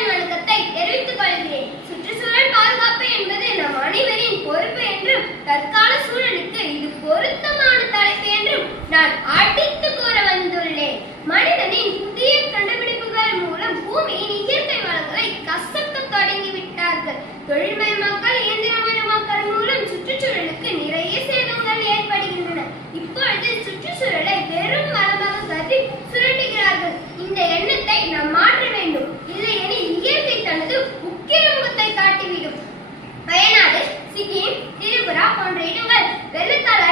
முதற்கண் வணக்கத்தை தெரிவித்துக் கொள்கிறேன். சுற்றுச்சூழல் பாதுகாப்பு என்பது நம் அனைவரின் பொறுப்பு என்றும் தற்கால சூழலுக்கு இது பொருத்தமான தலைப்பு என்றும் நான் அடித்து கூற வந்துள்ளேன். மனிதனின் புதிய கண்டுபிடிப்புகள் மூலம் பூமியின் இயற்கை வளங்களை கசக்க தொடங்கிவிட்டார்கள். தொழில்மயமாக்கல், இயந்திரமயமாக்கல் மூலம் சுற்றுச்சூழலுக்கு நிறைய சேதங்கள் ஏற்படுகின்றன. இப்பொழுது சுற்றுச்சூழலை வெறும் வளமாக கருதி சுரண்டுகிறார்கள். இந்த எண்ணத்தை நாம் மாற்ற வேண்டும். இல்லையெனில் இயற்கை தனது உக்கிரமுகத்தை காட்டிவிடும். வயநாடு, சிக்கிம், திரிபுரா போன்ற இடங்கள் வெள்ளத்தால்